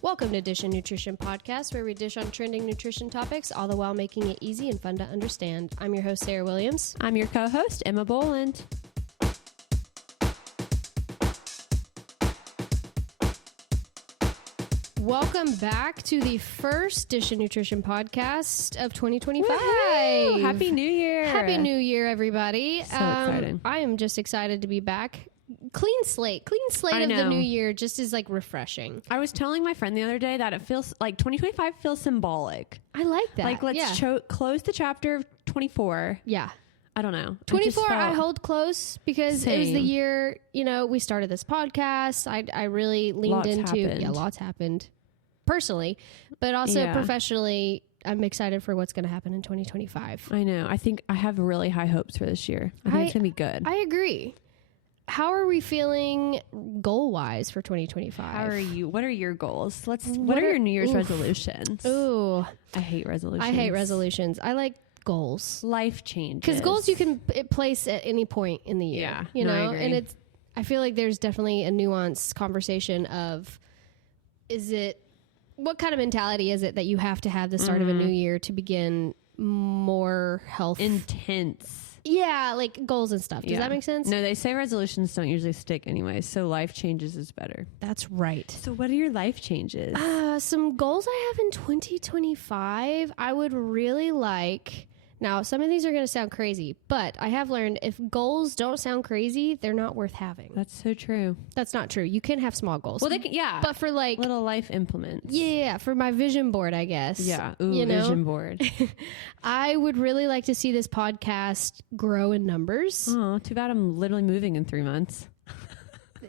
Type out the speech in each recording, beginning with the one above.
Welcome to Dishin Nutrition Podcast, where we dish on trending nutrition topics, all the while making it easy and fun to understand. I'm your host, Sarah Williams. I'm your co-host, Emma Boland. Welcome back to the first Dishin Nutrition Podcast of 2025. Woo-hoo! Happy New Year. Happy New Year, everybody. So exciting. I am just excited to be back. Clean slate of the new year just is like refreshing. I was telling my friend the other day that it feels like 2025 feels symbolic. I like that. Like, let's close the chapter of 24. Yeah. I don't know. 24 I hold close because it was the year, we started this podcast. I really leaned lots happened personally, but also professionally. I'm excited for what's going to happen in 2025. I know. I think I have really high hopes for this year. I think it's going to be good. I agree. How are we feeling goal-wise for 2025? How are you? What are your goals? What are your New Year's resolutions? Ooh. I hate resolutions. I hate resolutions. I like goals. Life changes. Because goals you can place at any point in the year. Yeah. I agree. And I feel like there's definitely a nuanced conversation of, what kind of mentality is it that you have to have the start of a new year to begin more health? Intense. Yeah, like goals and stuff. Does that make sense? No, they say resolutions don't usually stick anyway, so life changes is better. That's right. So what are your life changes? Some goals I have in 2025. I would really like... Now, some of these are going to sound crazy, but I have learned if goals don't sound crazy, they're not worth having. That's so true. That's not true. You can have small goals. Well, they can, but for like... little life implements. Yeah, for my vision board, I guess. Yeah. Ooh, vision board. I would really like to see this podcast grow in numbers. Oh, too bad I'm literally moving in 3 months.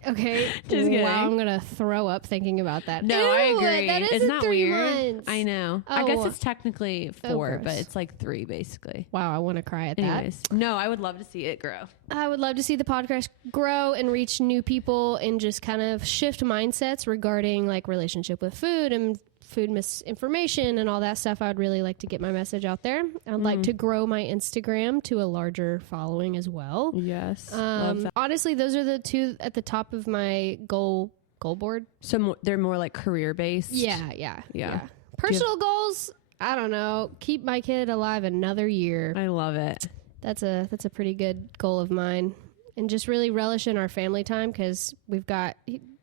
Okay. Just kidding. Wow, I'm going to throw up thinking about that. No, Ew, I agree. That Isn't that 3 weird? months. I know. Oh. I guess it's technically 4, gross. but it's like 3 basically. Wow, I want to cry at Anyways, that. no, I would love to see it grow. I would love to see the podcast grow and reach new people and just kind of shift mindsets regarding like relationship with food and food misinformation and all that stuff. I would really like to get my message out there. I'd like to grow my Instagram to a larger following as well. Yes. Love that. Honestly, those are the two at the top of my goal board. So they're more like career based. Yeah. Personal goals, I don't know. Keep my kid alive another year. I love it. That's a pretty good goal of mine. And just really relish in our family time because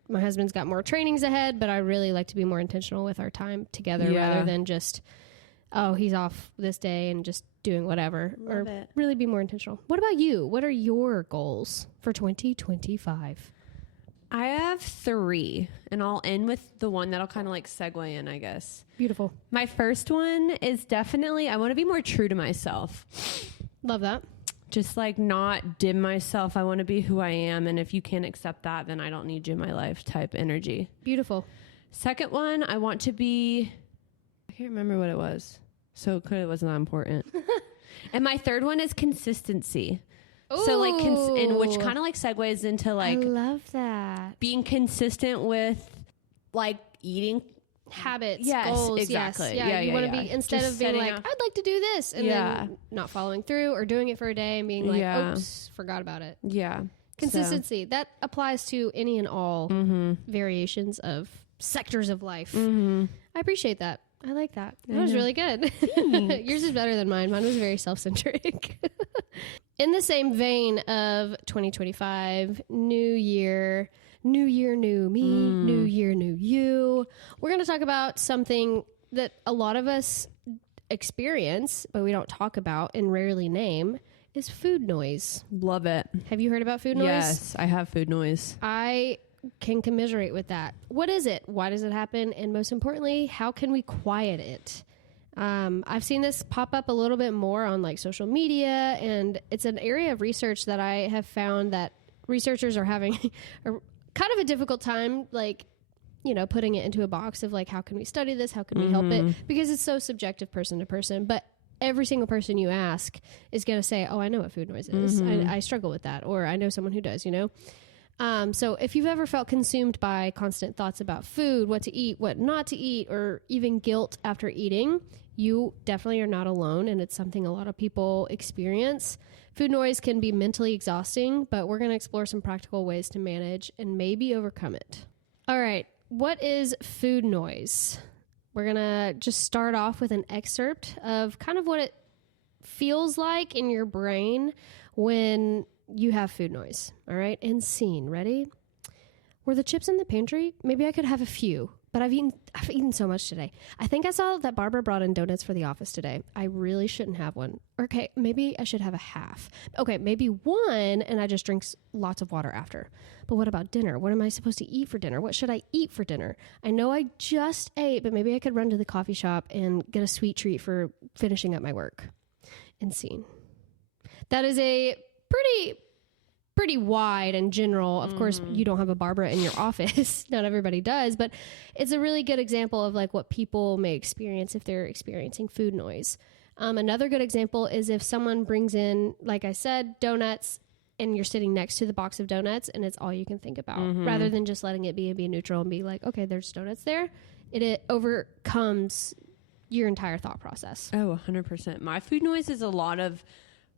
my husband's got more trainings ahead, but I really like to be more intentional with our time together rather than just, he's off this day and just doing whatever. Really be more intentional. What about you? What are your goals for 2025? I have 3, and I'll end with the one that'll kind of like segue in, I guess. Beautiful. My first one is definitely, I want to be more true to myself. Love that. Just like not dim myself. I want to be who I am. And if you can't accept that, then I don't need you in my life type energy. Beautiful. Second one, I want to be, I can't remember what it was. So clearly it wasn't that important. And my third one is consistency. Ooh. So like, and which kind of like segues into like, I love that. Being consistent with like eating habits, yes, goals, exactly. Yes. Yeah, you want to be, instead just of being like, out. I'd like to do this, and then not following through or doing it for a day and being like, oops, forgot about it. Yeah. Consistency. That applies to any and all variations of sectors of life. I appreciate that. I like that. That was really good. Yours is better than mine. Mine was very self-centric. In the same vein of 2025, new year, new me, new year, new you. We're going to talk about something that a lot of us experience, but we don't talk about and rarely name, is food noise. Love it. Have you heard about food noise? Yes, I have food noise. I can commiserate with that. What is it? Why does it happen? And most importantly, how can we quiet it? I've seen this pop up a little bit more on like social media, and it's an area of research that I have found that researchers are having kind of a difficult time, like, putting it into a box of like, how can we study this? How can we help it? Because it's so subjective person to person, but every single person you ask is going to say, oh, I know what food noise is. I struggle with that. Or I know someone who does, So if you've ever felt consumed by constant thoughts about food, what to eat, what not to eat, or even guilt after eating, you definitely are not alone, and it's something a lot of people experience. Food noise can be mentally exhausting, but we're going to explore some practical ways to manage and maybe overcome it. All right. what is food noise? We're going to just start off with an excerpt of kind of what it feels like in your brain when you have food noise. All right. And scene. Ready? Were the chips in the pantry? Maybe I could have a few, but I've eaten so much today. I think I saw that Barbara brought in donuts for the office today. I really shouldn't have one. Okay, maybe I should have a half. Okay, maybe one, and I just drink lots of water after. But what about dinner? What am I supposed to eat for dinner? What should I eat for dinner? I know I just ate, but maybe I could run to the coffee shop and get a sweet treat for finishing up my work. And scene. That is a pretty wide and general. Of course, you don't have a Barbara in your office. Not everybody does, but it's a really good example of like what people may experience if they're experiencing food noise. Another good example is if someone brings in, like I said, donuts, and you're sitting next to the box of donuts and it's all you can think about, rather than just letting it be and be neutral and be like, okay, there's donuts there. It overcomes your entire thought process. Oh, 100%. My food noise is a lot of,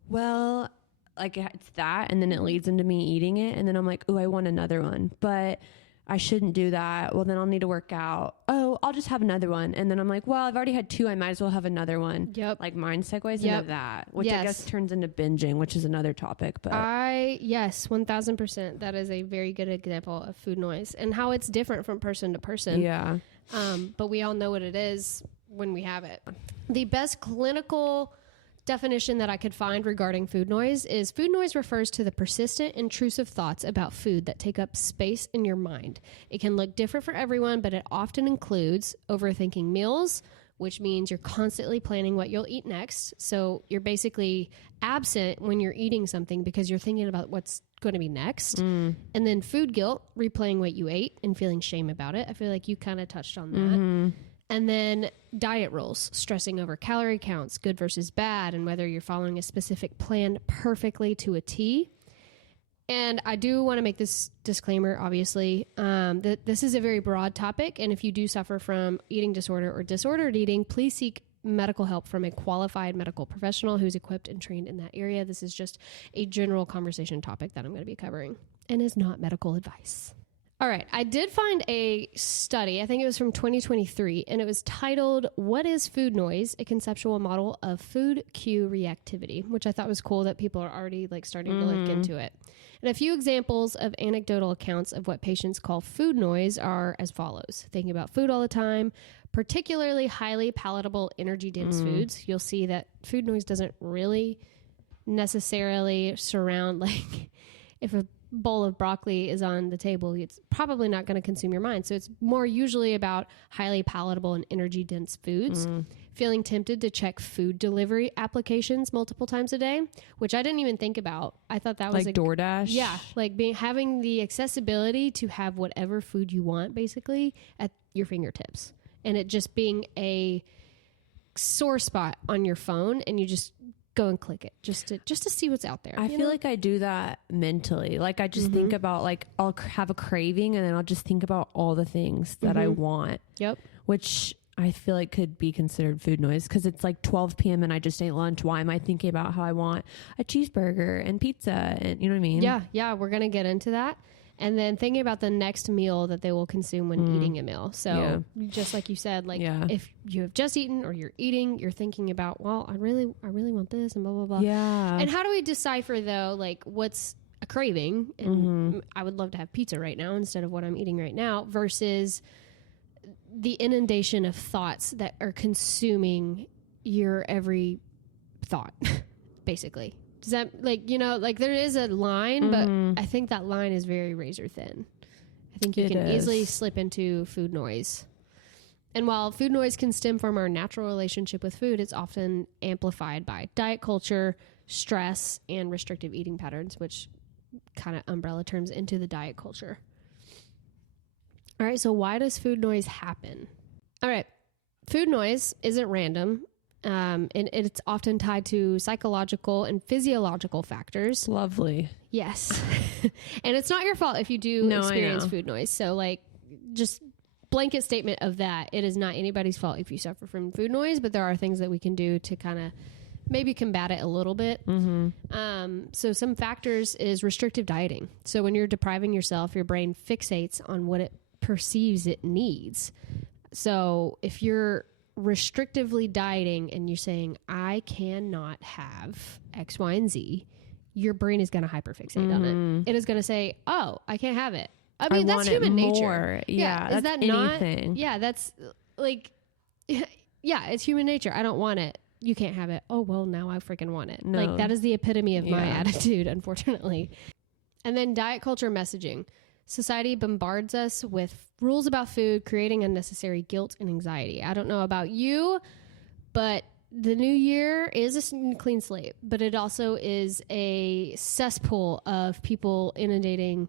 well, like it's that, and then it leads into me eating it, and then I'm like, oh, I want another one, but I shouldn't do that. Well, then I'll need to work out. Oh, I'll just have another one. And then I'm like, well, I've already had 2. I might as well have another one. Yep. Like mine segues into that, which yes. I guess turns into binging, which is another topic. But yes, 1000%. That is a very good example of food noise and how it's different from person to person. Yeah. But we all know what it is when we have it. The best clinical definition that I could find regarding food noise is food noise refers to the persistent, intrusive thoughts about food that take up space in your mind. It can look different for everyone, but it often includes overthinking meals, which means you're constantly planning what you'll eat next. So you're basically absent when you're eating something because you're thinking about what's going to be next. And then food guilt, replaying what you ate and feeling shame about it. I feel like you kind of touched on that. And then diet rules, stressing over calorie counts, good versus bad, and whether you're following a specific plan perfectly to a T. And I do want to make this disclaimer, obviously, that this is a very broad topic. And if you do suffer from eating disorder or disordered eating, please seek medical help from a qualified medical professional who's equipped and trained in that area. This is just a general conversation topic that I'm going to be covering and is not medical advice. All right. I did find a study, I think it was from 2023, and it was titled, What is Food Noise? A Conceptual Model of Food Cue Reactivity, which I thought was cool that people are already like starting to look into it. And a few examples of anecdotal accounts of what patients call food noise are as follows. Thinking about food all the time, particularly highly palatable, energy-dense foods. You'll see that food noise doesn't really necessarily surround, like, if a bowl of broccoli is on the table, it's probably not going to consume your mind. So it's more usually about highly palatable and energy dense foods. Feeling tempted to check food delivery applications multiple times a day, which I didn't even think about. I thought that was like DoorDash. Yeah, like having the accessibility to have whatever food you want basically at your fingertips, and it just being a sore spot on your phone, and you just go and click it just to see what's out there. I feel like I do that mentally. Like I just think about, like, I'll have a craving and then I'll just think about all the things that I want. Yep. Which I feel like could be considered food noise because it's like 12 p.m. and I just ate lunch. Why am I thinking about how I want a cheeseburger and pizza? And you know what I mean? Yeah. We're going to get into that. And then thinking about the next meal that they will consume when eating a meal. So just like you said, like if you have just eaten or you're eating, you're thinking about, well, I really want this and blah, blah, blah. Yeah. And how do we decipher though, like what's a craving? And I would love to have pizza right now instead of what I'm eating right now versus the inundation of thoughts that are consuming your every thought, basically. Does that, like, you know, like there is a line, but I think that line is very razor thin. I think you can easily slip into food noise. And while food noise can stem from our natural relationship with food, it's often amplified by diet culture, stress, and restrictive eating patterns, which kind of umbrella terms into the diet culture. All right, so why does food noise happen? All right, food noise isn't random. And it's often tied to psychological and physiological factors. Lovely. Yes. And it's not your fault if you do experience food noise. So, like, just blanket statement of that. It is not anybody's fault if you suffer from food noise, but there are things that we can do to kind of maybe combat it a little bit. So some factors is restrictive dieting. So when you're depriving yourself, your brain fixates on what it perceives it needs. So if you're restrictively dieting and you're saying, I cannot have X, Y, and Z, your brain is going to hyperfixate on it. It is going to say, oh, I can't have it. I mean, that's human nature. Yeah. Is that anything. Not? Yeah. That's like, yeah, it's human nature. I don't want it. You can't have it. Oh, well, now I freaking want it. No. Like, that is the epitome of my attitude, unfortunately. And then diet culture messaging. Society bombards us with rules about food, creating unnecessary guilt and anxiety. I don't know about you, but the new year is a clean slate, but it also is a cesspool of people inundating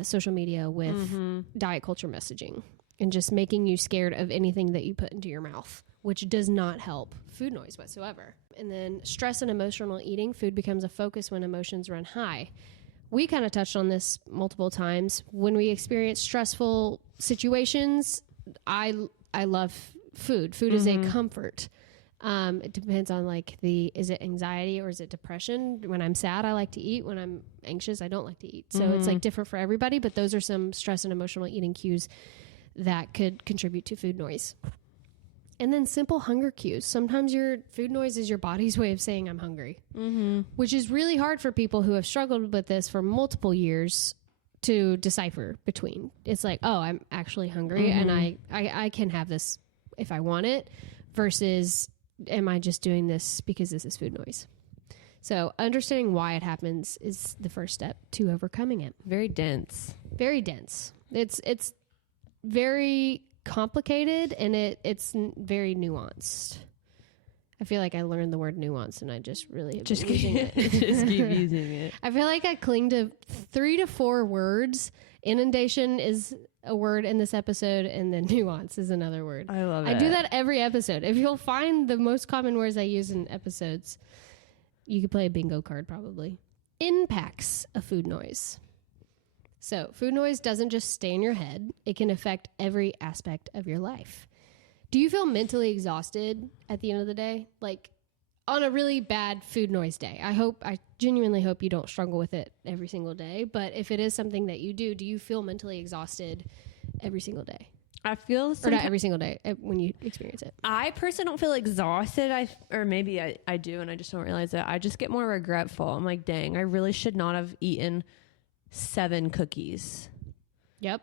social media with diet culture messaging and just making you scared of anything that you put into your mouth, which does not help food noise whatsoever. And then stress and emotional eating. Food becomes a focus when emotions run high. We kind of touched on this multiple times. When we experience stressful situations, I love food. Food is a comfort. It depends on is it anxiety or is it depression? When I'm sad, I like to eat. When I'm anxious, I don't like to eat. So it's like different for everybody, but those are some stress and emotional eating cues that could contribute to food noise. And then simple hunger cues. Sometimes your food noise is your body's way of saying I'm hungry, which is really hard for people who have struggled with this for multiple years to decipher between. It's like, oh, I'm actually hungry and I can have this if I want it, versus am I just doing this because this is food noise? So understanding why it happens is the first step to overcoming it. Very dense. Very dense. It's very complicated and it's very nuanced. I feel like I learned the word nuance and I just really have been using it. Just keep using it. I feel like I cling to 3 to 4 words. Inundation is a word in this episode, and then nuance is another word. I love it. I do that every episode. If you'll find the most common words I use in episodes, you could play a bingo card probably. Impacts of food noise. So food noise doesn't just stay in your head. It can affect every aspect of your life. Do you feel mentally exhausted at the end of the day? Like on a really bad food noise day? I genuinely hope you don't struggle with it every single day. But if it is something that you do you feel mentally exhausted every single day? I feel... Or not every single day when you experience it. I personally don't feel exhausted. Or maybe I do and I just don't realize it. I just get more regretful. I'm like, dang, I really should not have eaten 7 cookies. Yep.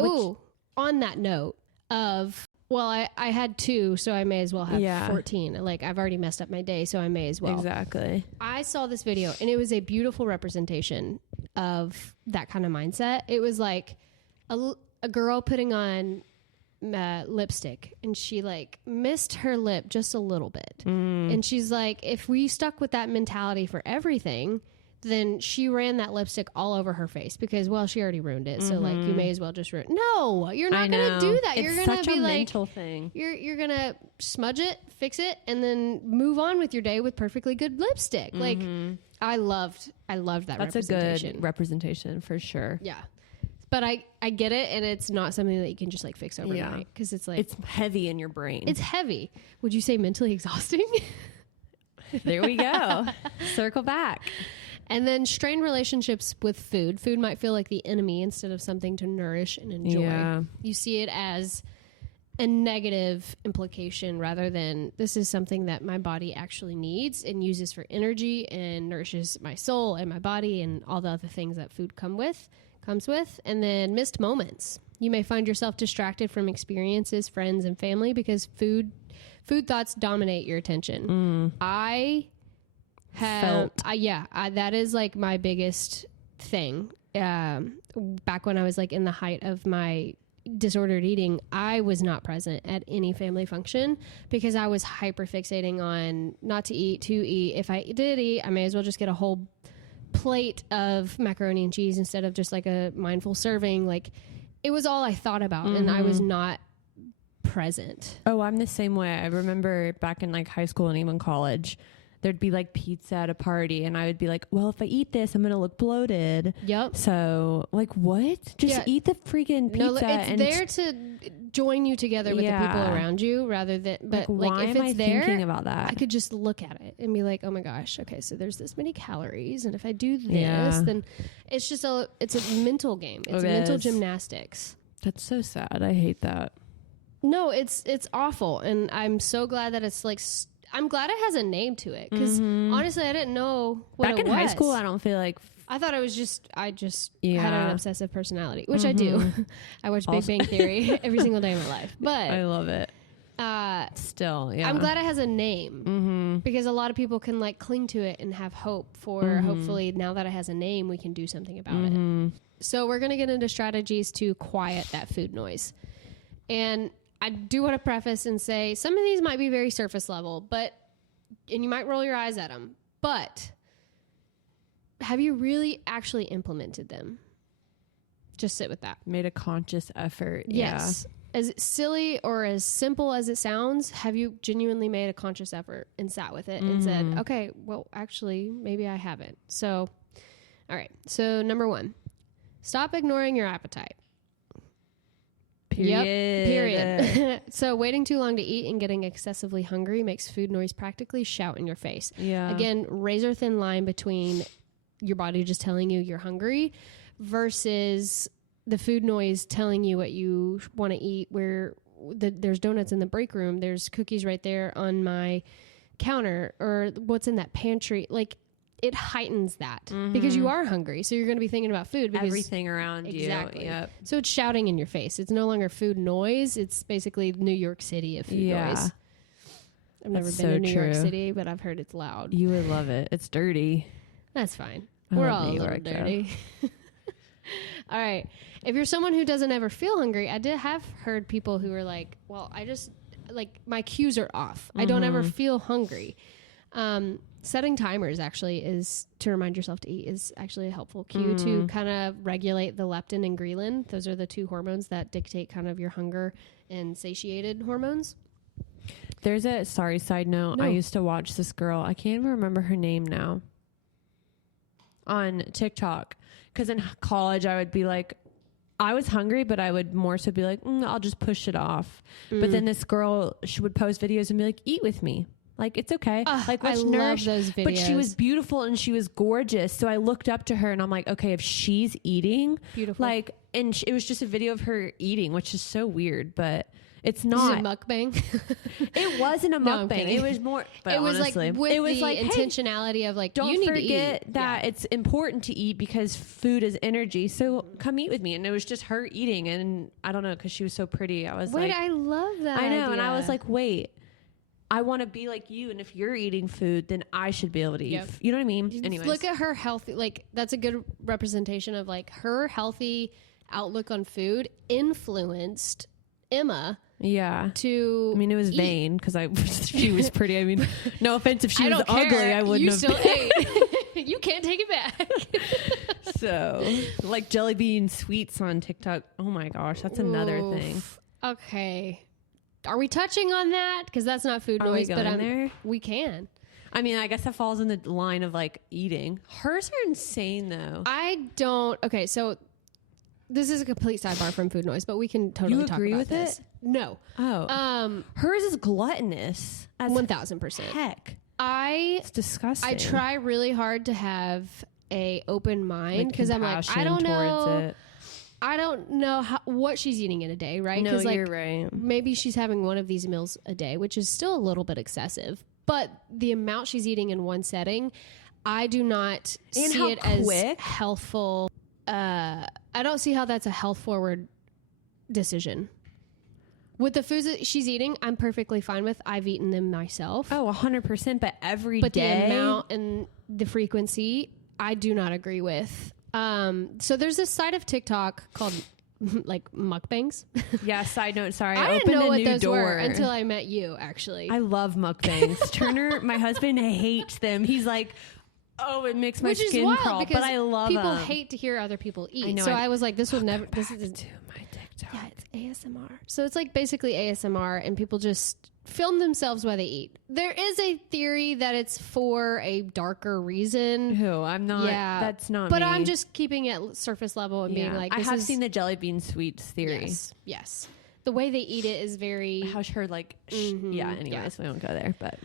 Ooh, on that note of, well, I had 2, so I may as well have 14. Like, I've already messed up my day, so I may as well. Exactly. I saw this video, and it was a beautiful representation of that kind of mindset. It was like a girl putting on lipstick, and she like missed her lip just a little bit. And she's like, if we stuck with that mentality for everything, then she ran that lipstick all over her face because, well, she already ruined it. So like, you may as well just ruin it. No, you're not going to do that. You're going to be like, mental thing. You're going to smudge it, fix it, and then move on with your day with perfectly good lipstick. Like I loved that representation. That's a good representation for sure. Yeah. But I get it. And it's not something that you can just like fix overnight because it's like, it's heavy in your brain. It's heavy. Would you say mentally exhausting? There we go. Circle back. And then strained relationships with food. Food might feel like the enemy instead of something to nourish and enjoy. Yeah. You see it as a negative implication rather than this is something that my body actually needs and uses for energy and nourishes my soul and my body and all the other things that food comes with. And then missed moments. You may find yourself distracted from experiences, friends, and family because food thoughts dominate your attention. That is like my biggest thing. Back when I was like in the height of my disordered eating, I was not present at any family function because I was hyper fixating on not to eat, to eat. If I did eat, I may as well just get a whole plate of macaroni and cheese instead of just like a mindful serving. Like it was all I thought about and I was not present. Oh, I'm the same way. I remember back in like high school and even college, there'd be like pizza at a party and I would be like, well, if I eat this, I'm going to look bloated. Yep. So like, what? Just eat the freaking pizza. No, it's there to join you together with the people around you rather than, but like if it's there, thinking about that, I could just look at it and be like, oh my gosh, okay, so there's this many calories. And if I do this, then it's just it's a mental game. It's mental gymnastics. That's so sad. I hate that. No, it's awful. And I'm so glad that it's like, I'm glad it has a name to it. Because honestly, I didn't know what Back it was. in high school, I don't feel like... I thought I just had an obsessive personality, which I do. I watch Big Bang Theory every single day of my life. But I love it. Still, yeah. I'm glad it has a name because a lot of people can like cling to it and have hope for hopefully now that it has a name, we can do something about it. So we're going to get into strategies to quiet that food noise. And I do want to preface and say some of these might be very surface level, and you might roll your eyes at them, but have you really actually implemented them? Just sit with that. Made a conscious effort. Yes. Yeah. As silly or as simple as it sounds, have you genuinely made a conscious effort and sat with it and said, okay, well, actually, maybe I haven't. So, all right. So, number 1, stop ignoring your appetite. Period. Yep, period. So, waiting too long to eat and getting excessively hungry makes food noise practically shout in your face. Yeah. Again, razor thin line between your body just telling you you're hungry versus the food noise telling you what you want to eat, where there's donuts in the break room, there's cookies right there on my counter, or what's in that pantry. Like, it heightens that because you are hungry. So you're going to be thinking about food. Because everything around exactly. you. Yep. So it's shouting in your face. It's no longer food noise. It's basically New York City of food noise. I've never been to New York City, but I've heard it's loud. You would love it. It's dirty. That's fine. We're all a little dirty. All right. If you're someone who doesn't ever feel hungry, I did have heard people who are like, well, I just, like, my cues are off. I don't ever feel hungry. Setting timers actually is to remind yourself to eat is actually a helpful cue to kind of regulate the leptin and ghrelin. Those are the 2 hormones that dictate kind of your hunger and satiated hormones. There's a, side note. No. I used to watch this girl. I can't even remember her name now. On TikTok. Because in college, I would be like, I was hungry, but I would more so be like, I'll just push it off. But then this girl, she would post videos and be like, eat with me. Like, it's okay. Like, I love those videos. But she was beautiful and she was gorgeous. So I looked up to her and I'm like, okay, if she's eating, beautiful. Like, and it was just a video of her eating, which is so weird, but it's not. Is it a mukbang? It wasn't a mukbang. It was more, but it was honestly, like with the intentionality of like, don't you need forget to eat. that it's important to eat because food is energy. So come eat with me. And it was just her eating. And I don't know, because she was so pretty. I was I love that. I know. idea. And I was like, wait, I want to be like you. And if you're eating food, then I should be able to eat. You know what I mean? Anyways. Look at her healthy. Like, that's a good representation of like her healthy outlook on food influenced Emma. Yeah. To I mean, it was vain because she was pretty. I mean, no offense if she was ugly, I wouldn't have. Still ate. You can't take it back. So, like jelly bean sweets on TikTok. Oh my gosh, that's another thing. Okay. Are we touching on that? Because that's not food noise, but we can. I mean, I guess that falls in the line of like eating. Hers are insane though. I don't. Okay, so this is a complete sidebar from food noise, but we can totally talk about this. No. Oh. Hers is gluttonous. 1,000%. Heck. It's disgusting. I try really hard to have a open mind because I'm like, I don't know what she's eating in a day, right? No, you're right. Maybe she's having one of these meals a day, which is still a little bit excessive. But the amount she's eating in one setting, I do not see it as healthful. I don't see how that's a health forward decision. With the foods that she's eating, I'm perfectly fine with. I've eaten them myself. Oh, 100%. But every day. The amount and the frequency, I do not agree with. So there's this side of TikTok called like mukbangs. Yeah, side note, sorry. I didn't know what those were until I met you, actually. I love mukbangs. Turner, my husband, hates them. He's like, oh, it makes my skin crawl. But I love them. People hate to hear other people eat. I was like, this will never. This is to my TikTok. Yeah, it's ASMR. So it's like basically ASMR, and people just film themselves while they eat. There is a theory that it's for a darker reason. I'm not. Yeah, that's not. But me. I'm just keeping it surface level and being like, I have seen the jelly bean sweets theory. Yes. The way they eat it is very. How's her like? Yeah. Anyways, we won't go there. But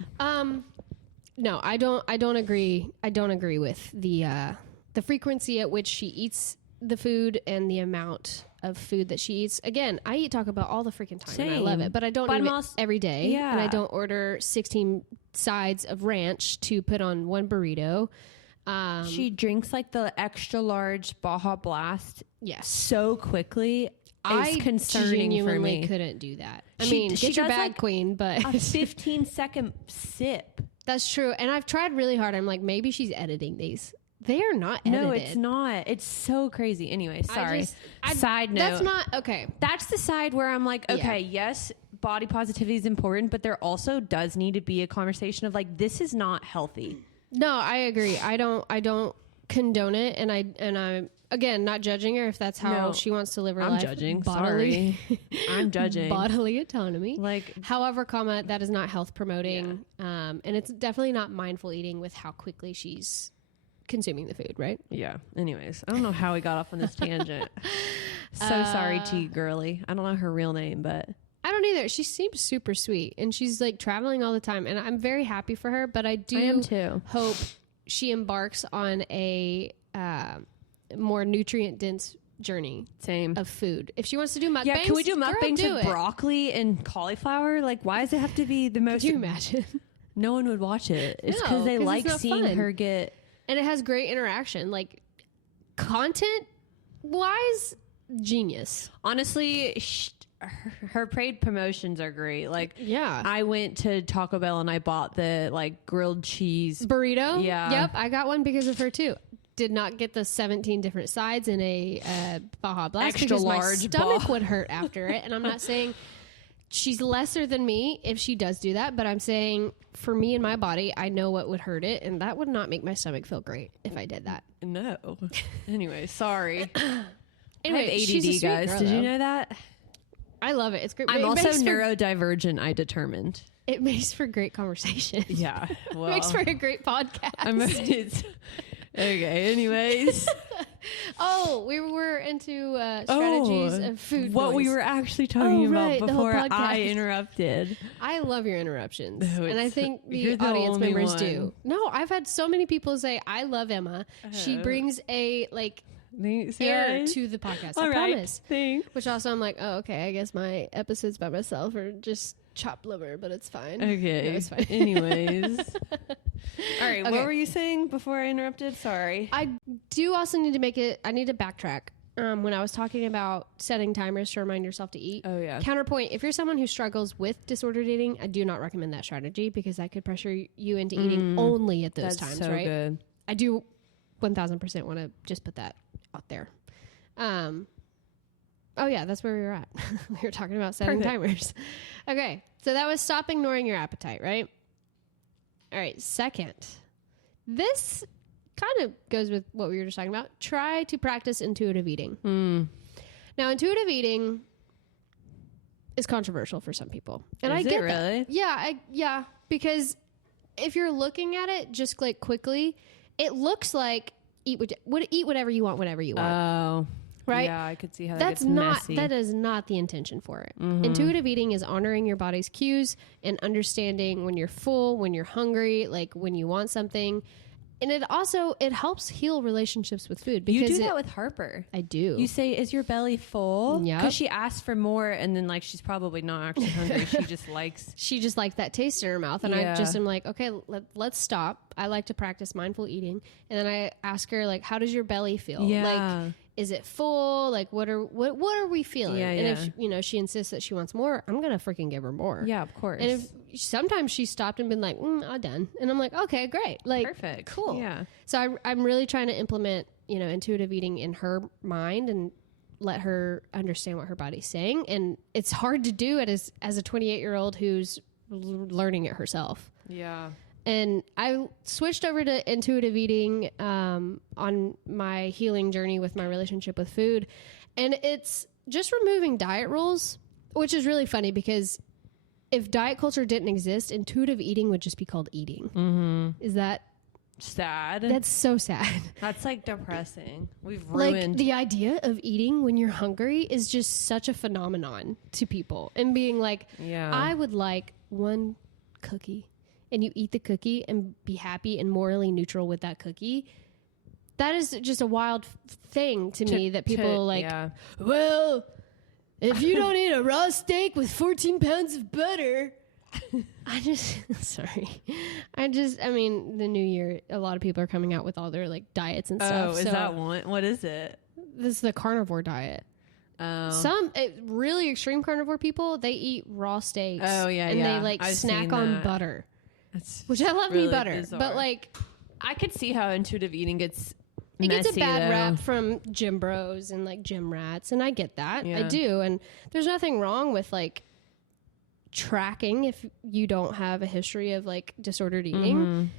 no, I don't agree. I don't agree with the frequency at which she eats the food and the amount of food that she eats. Again, I eat Taco Bell all the freaking time. Same. And I love it, but I don't eat it every day. Yeah. And I don't order 16 sides of ranch to put on one burrito. She drinks like the extra large Baja Blast. Yes. So quickly. It's concerning for me. Couldn't do that. I mean, get your bag, like, queen, but a 15-second sip. That's true. And I've tried really hard. I'm like, maybe she's editing these. They are not edited. No, it's not. It's so crazy. Anyway, sorry. Side note. That's not okay. That's the side where I'm like, okay, yes, body positivity is important, but there also does need to be a conversation of like, this is not healthy. No, I agree. I don't condone it, and I'm again not judging her if that's how she wants to live her life. I'm judging. Sorry, I'm judging. Bodily autonomy. Like, however, that is not health promoting, and it's definitely not mindful eating with how quickly she's consuming the food. Right? Yeah. Anyways, I don't know how we got off on this tangent. Sorry to you, girly. I don't know her real name, but. I don't either. She seems super sweet, and she's like traveling all the time, and I'm very happy for her. But I am too. Hope she embarks on a more nutrient dense journey. Of food. If she wants to do mukbangs, can we do mukbangs with broccoli and cauliflower? Like, why does it have to be the most? Could you imagine? No one would watch it. It's because they like seeing her get. And it has great interaction, like content wise, genius. Honestly. Her paid promotions are great. Like, I went to Taco Bell and I bought the like grilled cheese burrito. Yeah. Yep. I got one because of her too. Did not get the 17 different sides in a Baja Blast extra because large my stomach would hurt after it. And I'm not saying she's lesser than me if she does do that, but I'm saying for me and my body, I know what would hurt it, and that would not make my stomach feel great if I did that. No. Anyway, sorry. Anyway, I have ADD, guys. Girl, did you know that? I love it. It's great. I'm also neurodivergent, I determined. It makes for great conversation. Yeah. Well, it makes for a great podcast. Okay, anyways. We were into strategies of food what noise. We were actually talking about before I interrupted. I love your interruptions. No, and I think the audience members do. No, I've had so many people say, I love Emma. She brings a, like... air to the podcast. I promise. Thanks. Which also I'm like, oh, okay, I guess my episodes by myself are just chopped liver, but it's fine. Okay. No, it's fine. Anyways. All right. Okay. What were you saying before I interrupted? Sorry. I do also need to I need to backtrack. When I was talking about setting timers to remind yourself to eat. Oh, yeah. Counterpoint, if you're someone who struggles with disordered eating, I do not recommend that strategy because that could pressure you into eating only at those times, so right? Good. I do 1000% want to just put that out there. That's where we were at. We were talking about setting timers. Okay, so that was stop ignoring your appetite, right? All right, second, this kind of goes with what we were just talking about. Try to practice intuitive eating. Now, intuitive eating is controversial for some people, and I get really? that. Yeah, because if you're looking at it just like quickly, it looks like eat whatever you want whenever you want. Oh, right. Yeah, I could see how that gets messy. That is not the intention for it. Intuitive eating is honoring your body's cues and understanding when you're full, when you're hungry, like when you want something. And it helps heal relationships with food. Because you do that with Harper. I do. You say, "Is your belly full?" Yeah, because she asked for more, and then like she's probably not actually hungry. She just likes that taste in her mouth, and I just am like, okay, let's stop. I like to practice mindful eating, and then I ask her like, "How does your belly feel? Like, is it full? Like, what are we feeling?" And if she insists that she wants more, I'm gonna freaking give her more. Yeah, of course. And if sometimes she stopped and been like, I'm done, and I'm like, okay, great, like, perfect, cool. Yeah. So I'm really trying to implement intuitive eating in her mind and let her understand what her body's saying, and it's hard to do it as a 28-year-old who's learning it herself. Yeah. And I switched over to intuitive eating on my healing journey with my relationship with food. And it's just removing diet rules, which is really funny because if diet culture didn't exist, intuitive eating would just be called eating. Mm-hmm. Is that sad? That's so sad. That's like depressing. We've ruined. Like the idea of eating when you're hungry is just such a phenomenon to people. And being like, I would like one cookie. And you eat the cookie and be happy and morally neutral with that cookie, That is just a wild thing to me that people well, if you don't eat a raw steak with 14 pounds of butter, I mean, the new year, a lot of people are coming out with all their like diets and stuff. Oh, is that one? What is it? This is the carnivore diet. Some really extreme carnivore people, they eat raw steaks. Oh yeah, and they like snack on butter, which I love me butter, bizarre. But like, I could see how intuitive eating gets. It gets a bad rap from gym bros and like gym rats, and I get that. I do, and there's nothing wrong with like tracking if you don't have a history of like disordered eating.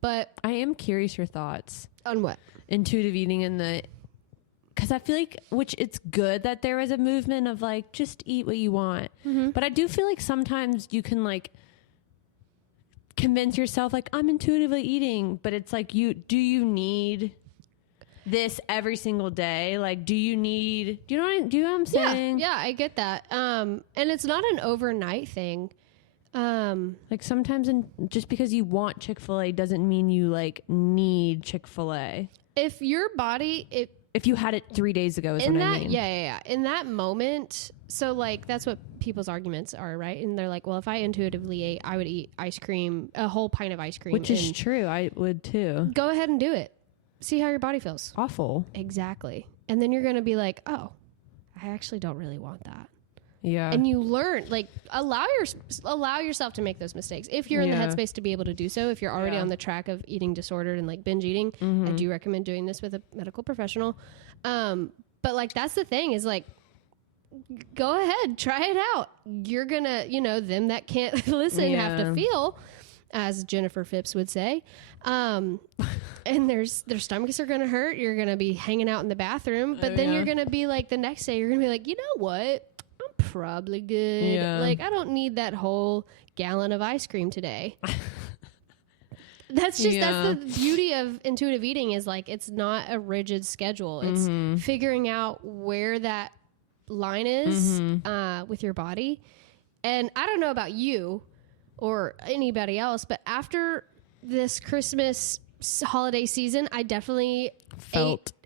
But I am curious your thoughts on what intuitive eating and because I feel like, which it's good that there is a movement of like, just eat what you want. But I do feel like sometimes you can like convince yourself like, I'm intuitively eating, but it's like, do you need this every single day? Like, do you know what I'm saying? Yeah, I get that. And it's not an overnight thing. Like sometimes just because you want Chick-fil-A doesn't mean you like need Chick-fil-A. If your body, if you had it 3 days ago, is what I mean. Yeah. In that moment, so like that's what people's arguments are, right? And they're like, well, if I intuitively ate, I would eat ice cream, a whole pint of ice cream. Which is true. I would too. Go ahead and do it. See how your body feels. Awful. Exactly. And then you're going to be like, oh, I actually don't really want that. Yeah. And you learn, like, allow yourself to make those mistakes. If you're in the headspace to be able to do so, if you're already on the track of eating disordered and like binge eating, I do recommend doing this with a medical professional. But like, that's the thing is like, go ahead, try it out. You're going to, them that can't listen have to feel, as Jennifer Phipps would say. And their stomachs are going to hurt. You're going to be hanging out in the bathroom, but then you're going to be like, the next day you're going to be like, you know what? I'm probably good. Yeah. Like, I don't need that whole gallon of ice cream today. That's the beauty of intuitive eating is like, it's not a rigid schedule. It's figuring out where that line is, with your body. And I don't know about you or anybody else, but after this Christmas holiday season, I definitely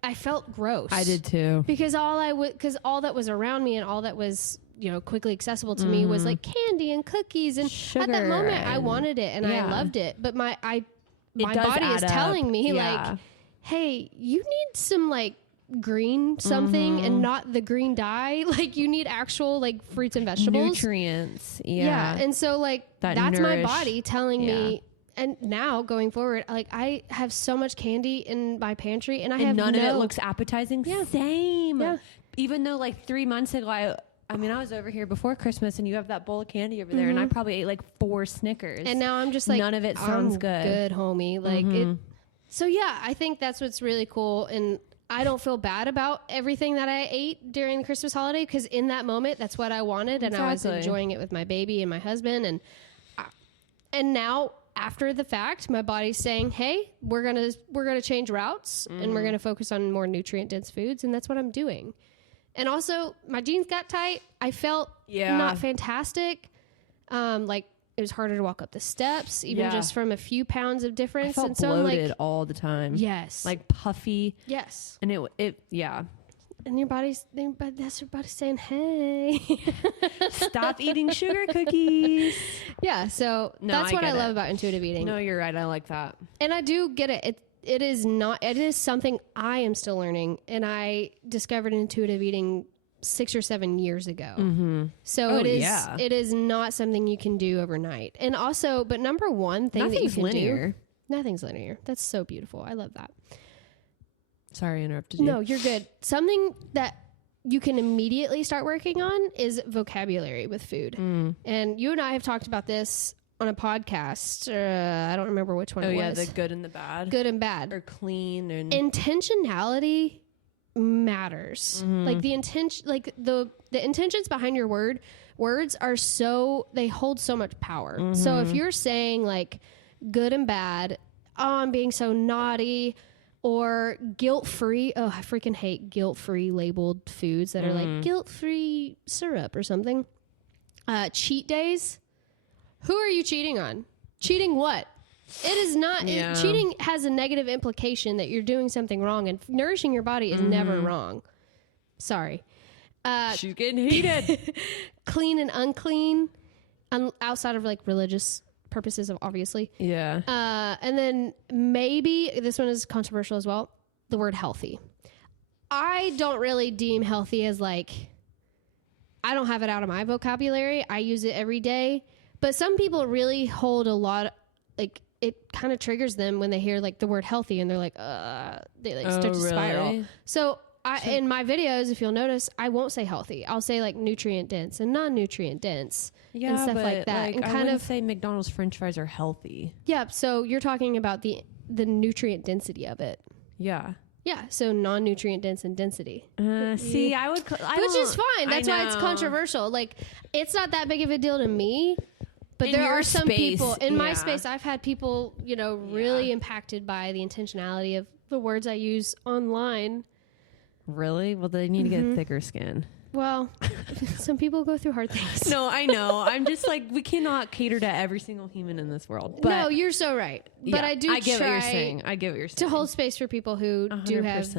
I felt gross. I did too. Because all that was around me and all that was, quickly accessible to me was like candy and cookies. And sugar, at that moment I wanted it and I loved it. But my body is telling me like, hey, you need some like green something and not the green dye. Like you need actual like fruits and vegetables. Nutrients. Yeah. And so like that's my body telling me. And now going forward, like I have so much candy in my pantry and I have none of it looks appetizing. Yeah. Same. Yeah. Even though like 3 months ago, I mean, I was over here before Christmas and you have that bowl of candy over there and I probably ate like 4 Snickers. And now I'm just like, none of it sounds good. Good, homie. Like it. So yeah, I think that's what's really cool. And I don't feel bad about everything that I ate during the Christmas holiday because in that moment, that's what I wanted. And I was enjoying it with my baby and my husband. And now, after the fact, my body's saying, hey, we're gonna change routes and we're gonna focus on more nutrient dense foods, and that's what I'm doing. And also my jeans got tight. I felt not fantastic. Like it was harder to walk up the steps, even just from a few pounds of difference. I felt bloated like, all the time. Yes. Like puffy. Yes. And it and that's your body saying, hey, stop eating sugar cookies. Yeah. So that's what I love about intuitive eating. No, you're right. I like that. And I do get it. It is something I am still learning. And I discovered intuitive eating 6 or 7 years ago. So it is not something you can do overnight. And also, but number one thing that you can do, nothing's linear. That's so beautiful. I love that. Sorry, I interrupted you. No, you're good. Something that you can immediately start working on is vocabulary with food. And you and I have talked about this on a podcast. I don't remember which one it was. Oh, yeah, the good and the bad. Good and bad. Or clean. And intentionality matters. Like the intention, like the intentions behind your words are they hold so much power. So if you're saying like good and bad, oh, I'm being so naughty, or guilt-free. Oh, I freaking hate guilt-free labeled foods that are like guilt-free syrup or something. Cheat days. Who are you cheating on? Cheating what? It is not. Cheating has a negative implication that you're doing something wrong, and nourishing your body is never wrong. Sorry. She's getting heated. Clean and unclean, outside of like religious purposes, of obviously. Yeah. And then maybe this one is controversial as well. The word healthy. I don't really deem healthy as like, I don't have it out of my vocabulary. I use it every day. But some people really hold a lot, like it kind of triggers them when they hear like the word healthy and they're like, they like start to spiral. So in my videos, if you'll notice, I won't say healthy. I'll say like nutrient dense and non-nutrient dense and stuff like that. Like, and I wouldn't say McDonald's French fries are healthy. Yeah. So you're talking about the nutrient density of it. Yeah. Yeah, so non-nutrient dense and density. See, I would... which is fine. That's why it's controversial. Like, it's not that big of a deal to me, but there are some people... In my space, I've had people, really impacted by the intentionality of the words I use online. Really? Well, they need to get thicker skin. Well, some people go through hard things. No, I know. I'm just like, we cannot cater to every single human in this world. But no, you're so right. But I do get what you're saying. I get what you're saying. To hold space for people who 100%. do have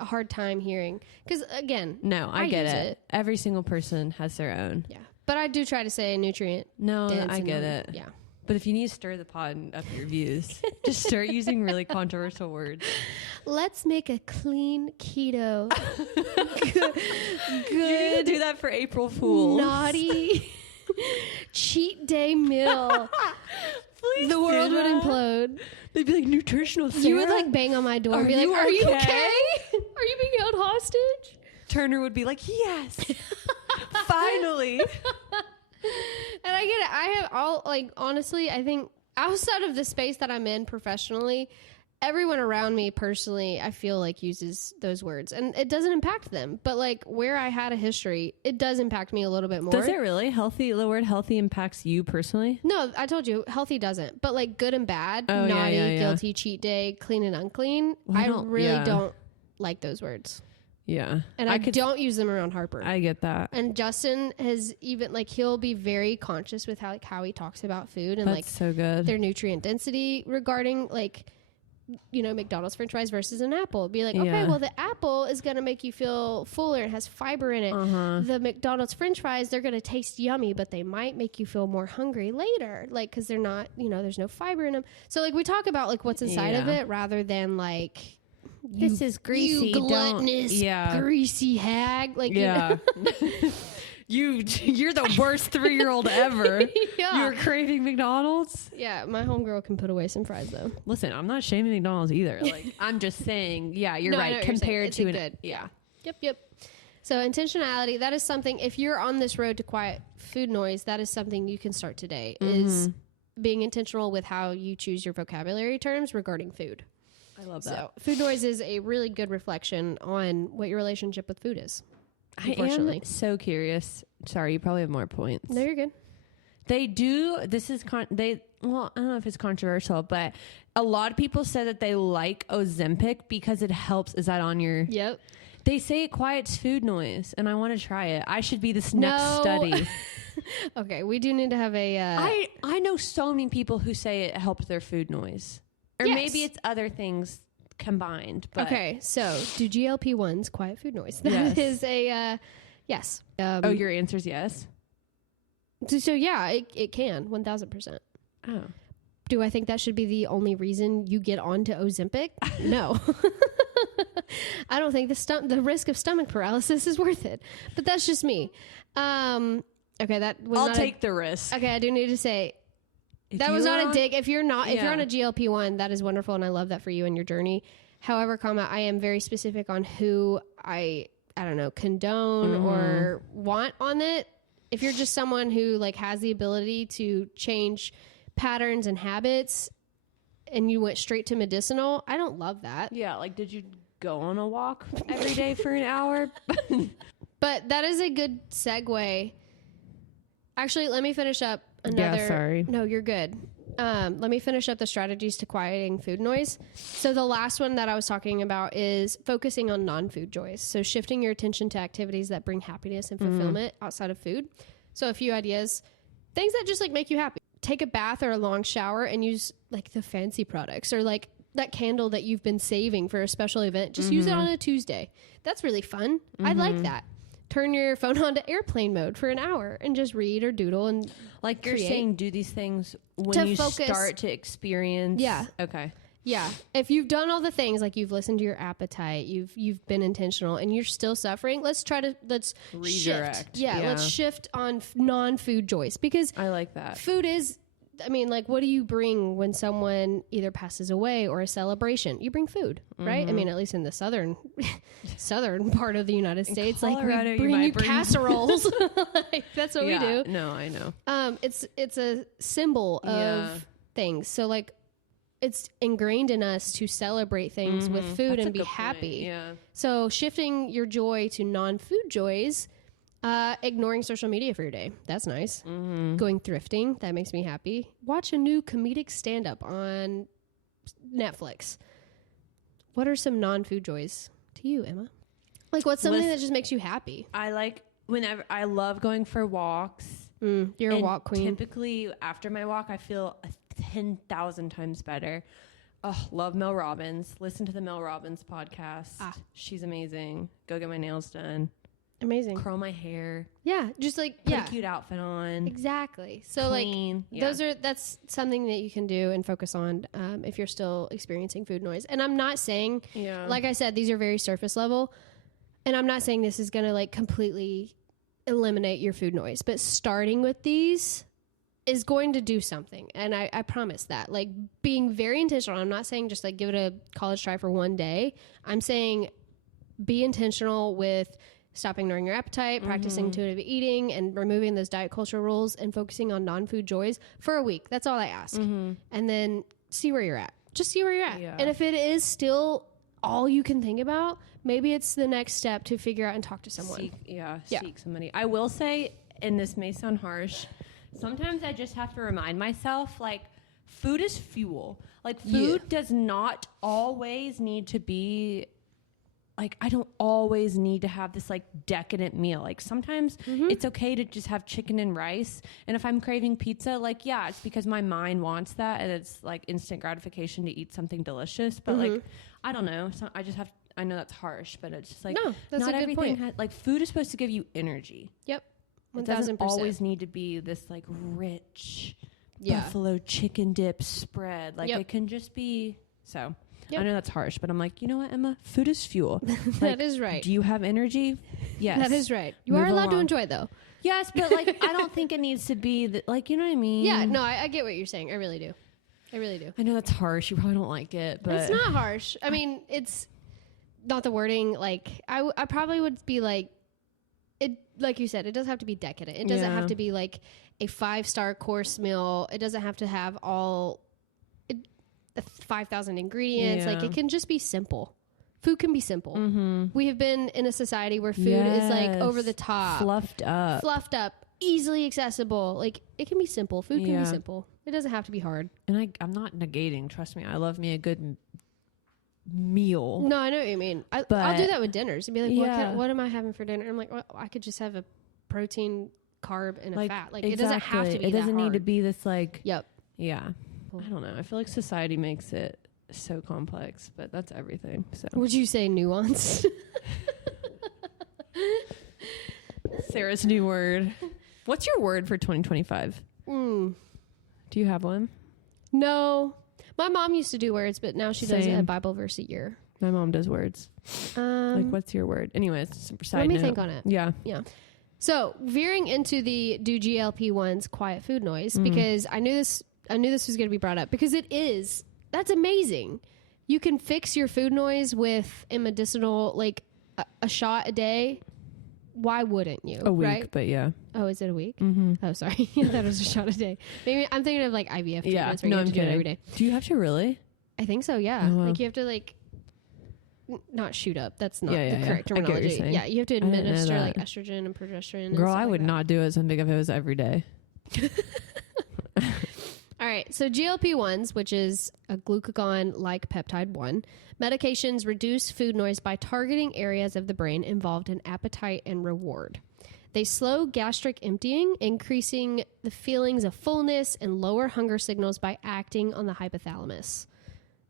a hard time hearing. Because, again, no, I get it. Every single person has their own. Yeah. But I do try to say nutrient. No, I get it. Yeah. But if you need to stir the pot and up your views, just start using really controversial words. Let's make a clean keto. Good. You're going to do that for April Fools. Naughty cheat day meal. Please the world would implode. They'd be like, nutritional Sarah? You would like bang on my door and be like, are you okay? Are you being held hostage? Turner would be like, yes. Finally. And I get it. I have all, like, honestly, I think outside of the space that I'm in professionally, everyone around me personally, I feel like uses those words. And it doesn't impact them. But, like, where I had a history, it does impact me a little bit more. Does it really? The word healthy impacts you personally? No, I told you, healthy doesn't. But, like, good and bad, naughty, guilty, cheat day, clean and unclean, I really don't like those words. Yeah. And I don't use them around Harper. I get that. And Justin has even, like, he'll be very conscious with how he talks about food and, that's so good. Their nutrient density regarding, like, McDonald's French fries versus an apple. Be like, okay, well, the apple is going to make you feel fuller. It has fiber in it. The McDonald's French fries, they're going to taste yummy, but they might make you feel more hungry later. Like, because they're not, there's no fiber in them. So, like, we talk about, like, what's inside of it rather than, like... This is greasy. You gluttonous, greasy hag. Like, you're the worst 3-year-old ever. You're craving McDonald's. Yeah, my homegirl can put away some fries though. Listen, I'm not shaming McDonald's either. Like, I'm just saying, you're right. Compared to it, Yep. So intentionality, that is something. If you're on this road to quiet food noise, that is something you can start today. Is being intentional with how you choose your vocabulary terms regarding food. I love that. So, food noise is a really good reflection on what your relationship with food is. I am so curious. Sorry, you probably have more points. No, you're good. They do. This is well, I don't know if it's controversial, but a lot of people say that they like Ozempic because it helps. Is that on your? Yep. They say it quiets food noise, and I want to try it. I should be this next study. Okay, we do need to have a. I know so many people who say it helps their food noise. Or maybe it's other things combined. But okay, so do GLP-1s quiet food noise? That is a yes. Your answer is yes? So yeah, it can, 1,000%. Oh. Do I think that should be the only reason you get onto Ozempic? No. I don't think the risk of stomach paralysis is worth it. But that's just me. Okay, that was I'll take the risk. Okay, I do need to say... That was not a dig. If you're on a GLP-1, that is wonderful, and I love that for you and your journey. However, I am very specific on who I don't know, condone or want on it. If you're just someone who like has the ability to change patterns and habits, and you went straight to medicinal, I don't love that. Yeah, like did you go on a walk every day for an hour? But that is a good segue. Actually, let me finish up. Sorry. No, you're good. Let me finish up the strategies to quieting food noise. So the last one that I was talking about is focusing on non-food joys. So shifting your attention to activities that bring happiness and fulfillment outside of food. So a few ideas, things that just like make you happy. take a bath or a long shower and use like the fancy products or like that candle that you've been saving for a special event. Just use it on a Tuesday. That's really fun. I like that. Turn your phone on to airplane mode for an hour and just read or doodle and like create. You're saying do these things when you start to experience. Yeah. Okay. Yeah. If you've done all the things, like you've listened to your appetite, you've been intentional and you're still suffering, let's redirect. Shift. Yeah. Let's shift on non-food joys, because I like that. Food is, I mean, like, what do you bring when someone either passes away or a celebration? You bring food, right? I mean, at least in the southern part of the United States, Colorado, like we bring you casseroles. Like, that's what we do. No, I know. It's a symbol of things. So like, it's ingrained in us to celebrate things with food and be happy. Yeah. So shifting your joy to non-food joys. Ignoring social media for your day. That's nice. Going thrifting. That makes me happy. Watch a new comedic stand-up on Netflix. What are some non-food joys to you, Emma? Like, what's something that just makes you happy? I love going for walks. You're a walk queen. Typically, after my walk, I feel 10,000 times better. Oh, love Mel Robbins. Listen to the Mel Robbins podcast. She's amazing. Go get my nails done. Amazing. Curl my hair. Yeah. Just like, put a cute outfit on. Exactly. So clean. That's something that you can do and focus on if you're still experiencing food noise. And I'm not saying, like I said, these are very surface level. And I'm not saying this is going to like completely eliminate your food noise, but starting with these is going to do something. And I promise that. Like, being very intentional. I'm not saying just like give it a college try for one day. I'm saying be intentional with stopping ignoring your appetite, practicing intuitive eating, and removing those diet culture rules and focusing on non-food joys for a week. That's all I ask. And then see where you're at. Just see where you're at. Yeah. And if it is still all you can think about, maybe it's the next step to figure out and talk to someone. Seek somebody. I will say, and this may sound harsh, sometimes I just have to remind myself, like, food is fuel. Like, food does not always need to be... Like, I don't always need to have this, like, decadent meal. Like, sometimes it's okay to just have chicken and rice. And if I'm craving pizza, like, it's because my mind wants that. And it's, like, instant gratification to eat something delicious. But, like, I don't know. So I know that's harsh, but it's just, like, no, that's not a good point. Like, food is supposed to give you energy. Yep. 1000%. It doesn't always need to be this, like, rich buffalo chicken dip spread. Like, it can just be, so... Yep. I know that's harsh, but I'm like, you know what, Emma? Food is fuel. That is right. Do you have energy? Yes. That is right. You are allowed to enjoy it, though. Yes, but like, I don't think it needs to be, like, you know what I mean? Yeah, no, I get what you're saying. I really do. I know that's harsh. You probably don't like it, but... It's not harsh. I mean, it's not the wording. Like, I probably would be like, it. Like you said, it doesn't have to be decadent. It doesn't have to be like a 5-star course meal. It doesn't have to have all... 5,000 ingredients. Like, it can just be simple. Food can be simple. We have been in a society where food is like over the top, fluffed up, easily accessible. Like, it can be simple. Food can be simple. It doesn't have to be hard. And I'm not negating. Trust me, I love me a good meal. No, I know what you mean. I'll do that with dinners and be like, what am I having for dinner? I'm like, well, I could just have a protein, carb, and a fat. Like, it doesn't have to be. It doesn't need to be this, like. Yep. Yeah. I don't know. I feel like society makes it so complex, but that's everything. So, would you say nuanced? Sarah's new word. What's your word for 2025? Do you have one? No. My mom used to do words, but now she does a Bible verse a year. My mom does words. Like, what's your word? Anyways, let me think on it. Yeah. So, veering into the do GLP-1s quiet food noise, because I knew this was going to be brought up, because that's amazing. You can fix your food noise with a medicinal, like a shot a day. Why wouldn't you? A week, right? But yeah. Oh, is it a week? Oh, sorry. I thought it was a shot a day. Maybe I'm thinking of like IVF treatments where you have to do it every day. Do you have to really? I think so, yeah. Oh, wow. Like, you have to like not shoot up. That's not the correct terminology. Yeah, you have to administer like estrogen and progesterone. Girl, and I would not do it as big if it was every day. All right, so GLP-1s, which is a glucagon-like peptide 1, medications reduce food noise by targeting areas of the brain involved in appetite and reward. They slow gastric emptying, increasing the feelings of fullness and lower hunger signals by acting on the hypothalamus.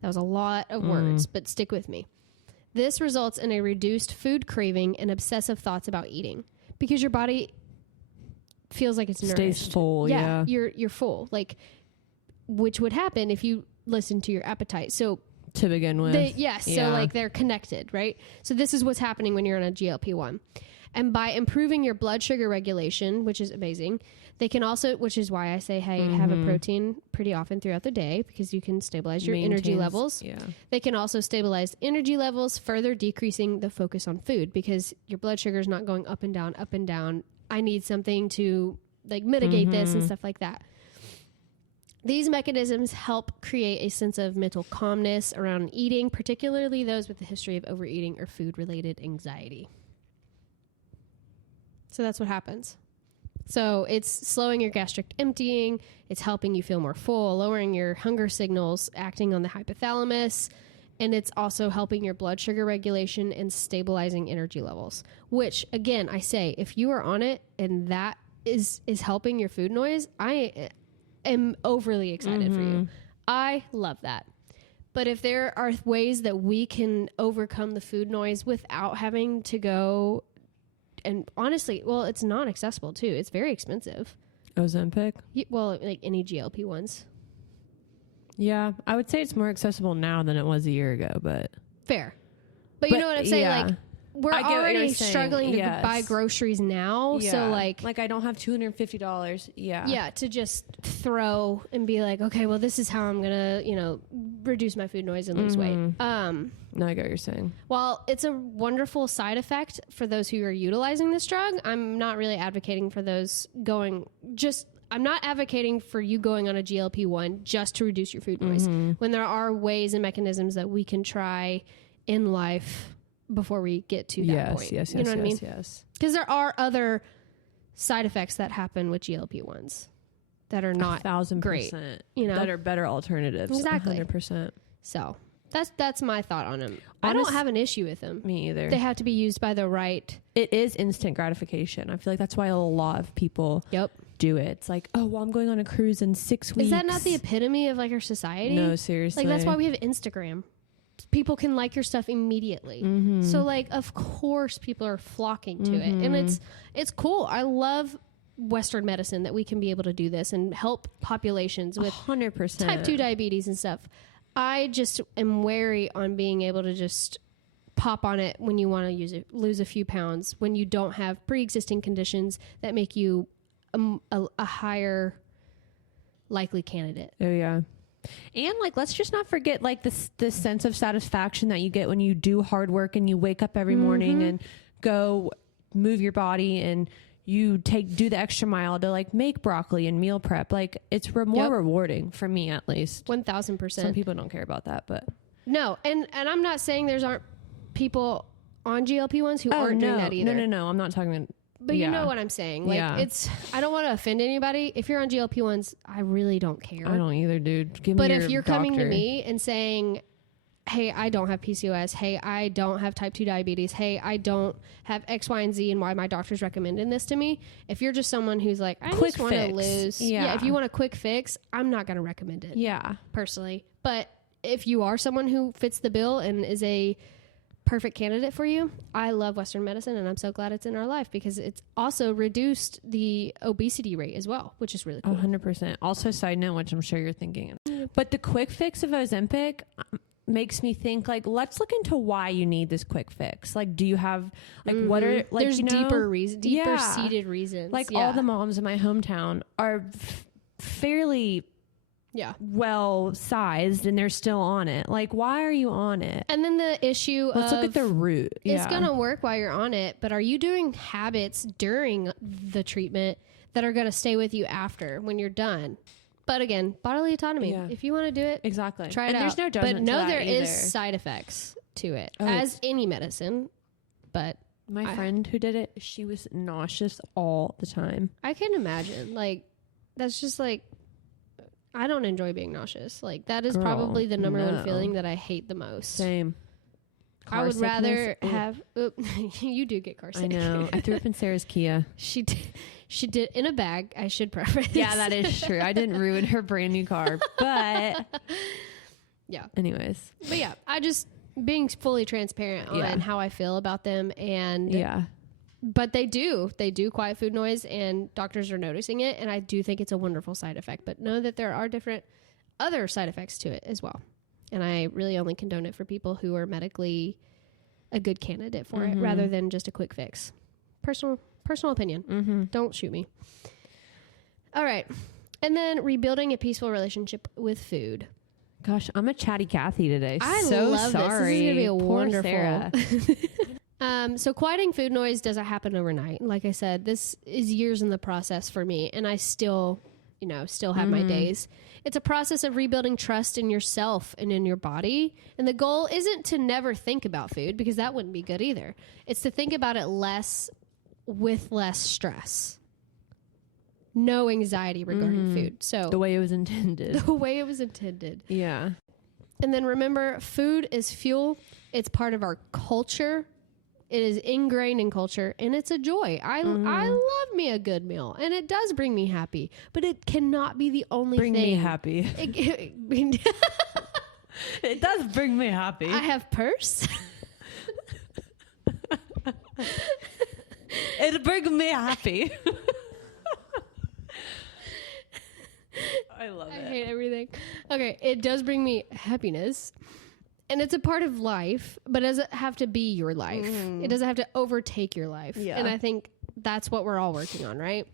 That was a lot of words, but stick with me. This results in a reduced food craving and obsessive thoughts about eating because your body feels like it's nourished. Stays full, yeah. You're full, like, which would happen if you listen to your appetite. So to begin with. So like they're connected, right? So this is what's happening when you're on a GLP-1. And by improving your blood sugar regulation, which is amazing, they can also, which is why I say, hey, have a protein pretty often throughout the day because you can stabilize your energy levels. Yeah. They can also stabilize energy levels, further decreasing the focus on food because your blood sugar is not going up and down, up and down. I need something to like mitigate this and stuff like that. These mechanisms help create a sense of mental calmness around eating, particularly those with a history of overeating or food-related anxiety. So that's what happens. So it's slowing your gastric emptying, it's helping you feel more full, lowering your hunger signals, acting on the hypothalamus, and it's also helping your blood sugar regulation and stabilizing energy levels. Which, again, I say, if you are on it and that is helping your food noise, I am overly excited for you. I love that. But if there are ways that we can overcome the food noise without having to go, and honestly, well, it's not accessible too. It's very expensive. Ozempic? Well, like any GLP ones. Yeah, I would say it's more accessible now than it was a year ago, but fair. But you know what I'm saying? Yeah. Like, we're already struggling to buy groceries now. Yeah. So like I don't have $250. Yeah. Yeah. To just throw and be like, okay, well, this is how I'm going to, reduce my food noise and lose weight. No, I get what you're saying. While it's a wonderful side effect for those who are utilizing this drug, I'm not really advocating for those I'm not advocating for you going on a GLP-1 just to reduce your food noise when there are ways and mechanisms that we can try in life before we get to that point. Yes, you know what I mean? Yes. Because there are other side effects that happen with GLP-1s that are not 1,000%. Great. That are better alternatives. Exactly. 100%. So that's my thought on them. I don't have an issue with them. Me either. They have to be used by the right. It is instant gratification. I feel like that's why a lot of people do it. It's like, oh, well, I'm going on a cruise in 6 weeks. Is that not the epitome of like our society? No, seriously. Like that's why we have Instagram. People can like your stuff immediately. So like, of course people are flocking to it, and it's cool. I love Western medicine that we can be able to do this and help populations with 100% type 2 diabetes and stuff. I just am wary on being able to just pop on it when you want to lose a few pounds, when you don't have pre-existing conditions that make you a higher likely candidate. Oh yeah. And like, let's just not forget like this sense of satisfaction that you get when you do hard work and you wake up every morning and go move your body and you do the extra mile to like make broccoli and meal prep. Like it's more rewarding for me, at least. 1,000%. Some people don't care about that, but no. And I'm not saying aren't people on GLP-1s who aren't doing that either. No. I'm not talking about. But you know what I'm saying. Like I don't want to offend anybody. If you're on GLP-1s, I really don't care. I don't either, dude. Give me But your if you're doctor. coming to me and saying, hey, I don't have PCOS. Hey, I don't have type 2 diabetes. Hey, I don't have X, Y, and Z and why my doctor's recommending this to me. If you're just someone who's like, I just want to lose. Yeah. If you want a quick fix, I'm not going to recommend it. Yeah. Personally. But if you are someone who fits the bill and is a perfect candidate for you, I love Western medicine, and I'm so glad it's in our life because it's also reduced the obesity rate as well, which is really cool. 100%. Also, side note, which I'm sure you're thinking, but the quick fix of Ozempic makes me think like, let's look into why you need this quick fix. Like, do you have like what are like there's deeper seated reasons. Like all the moms in my hometown are fairly well sized and they're still on it. Like, why are you on it? And then the issue let's look at the root. It's gonna work while you're on it, but are you doing habits during the treatment that are gonna stay with you after when you're done? But again, bodily autonomy. Yeah. If you want to do it, exactly. Try it out. There's no judgment. But no, there is side effects to it, as any medicine. But my friend who did it, she was nauseous all the time. I can imagine. Like, that's just like, I don't enjoy being nauseous. Like, that is probably the number one feeling that I hate the most. Same. I would rather have. You do get car sick. I know. I threw up in Sarah's Kia. She did in a bag. I should preface. Yeah, that is true. I didn't ruin her brand new car, but yeah. Anyways, but yeah, I just being fully transparent on how I feel about them, and but they do quiet food noise, and doctors are noticing it, and I do think it's a wonderful side effect. But know that there are different other side effects to it as well, and I really only condone it for people who are medically a good candidate for it, rather than just a quick fix. Personal opinion. Don't shoot me. All right, and then rebuilding a peaceful relationship with food. Gosh, I'm a chatty Cathy today. I so love sorry. This is gonna be a Poor wonderful. Sarah. So quieting food noise doesn't happen overnight. Like I said, this is years in the process for me, and I still have my days. It's a process of rebuilding trust in yourself and in your body. And the goal isn't to never think about food, because that wouldn't be good either. It's to think about it less with less stress. No anxiety regarding food. So the way it was intended. The way it was intended. Yeah. And then remember, food is fuel. It's part of our culture. It is ingrained in culture, and it's a joy. I love me a good meal, and it does bring me happy, but it cannot be the only thing. Bring me happy. It does bring me happy. I have purse. It brings me happy. I love it. I hate everything. Okay, it does bring me happiness. And it's a part of life, but it doesn't have to be your life. It doesn't have to overtake your life. Yeah. And I think that's what we're all working on, right?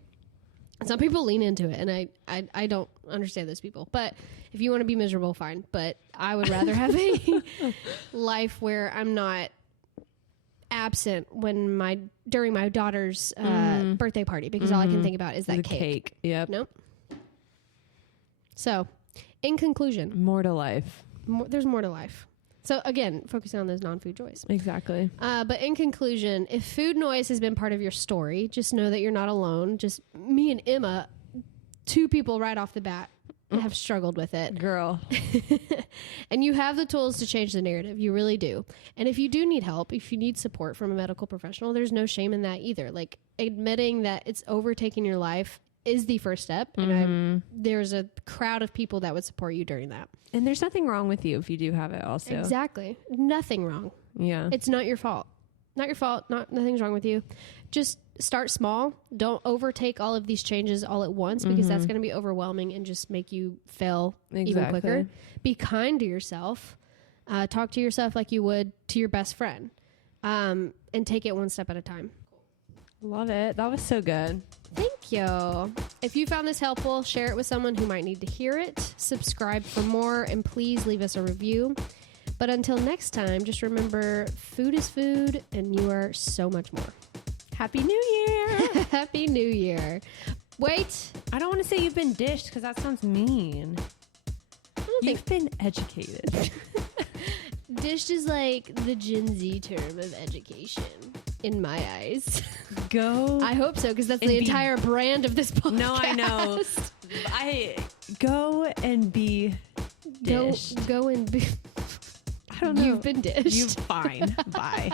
Some people lean into it, and I don't understand those people. But if you want to be miserable, fine. But I would rather have a life where I'm not absent during my daughter's birthday party, because all I can think about is that the cake. Yep. Nope. So, in conclusion, more to life. There's more to life. So again, focusing on those non-food joys. Exactly. But in conclusion, if food noise has been part of your story, just know that you're not alone. Just me and Emma, two people right off the bat, have struggled with it. Girl. And you have the tools to change the narrative. You really do. And if you do need help, if you need support from a medical professional, there's no shame in that either. Like, admitting that it's overtaking your life is the first step. And there's a crowd of people that would support you during that. And there's nothing wrong with you if you do have it also. Exactly. Nothing wrong. Yeah. It's not your fault. Not your fault. Nothing's wrong with you. Just start small. Don't overtake all of these changes all at once, because that's going to be overwhelming and just make you fail even quicker. Be kind to yourself. Talk to yourself like you would to your best friend. And take it one step at a time. Love it. That was so good. Thank you. If you found this helpful, share it with someone who might need to hear it. Subscribe for more, and please leave us a review. But until next time, just remember, food is food, and you are so much more. Happy New Year. Happy New Year. Wait. I don't want to say you've been dished, because that sounds mean. You've been educated. Dished is like the Gen Z term of education. In my eyes. I hope so, because that's the entire brand of this podcast. No, I know. Go and be dished. Go and be. I don't know. You've been dished. You're fine. Bye.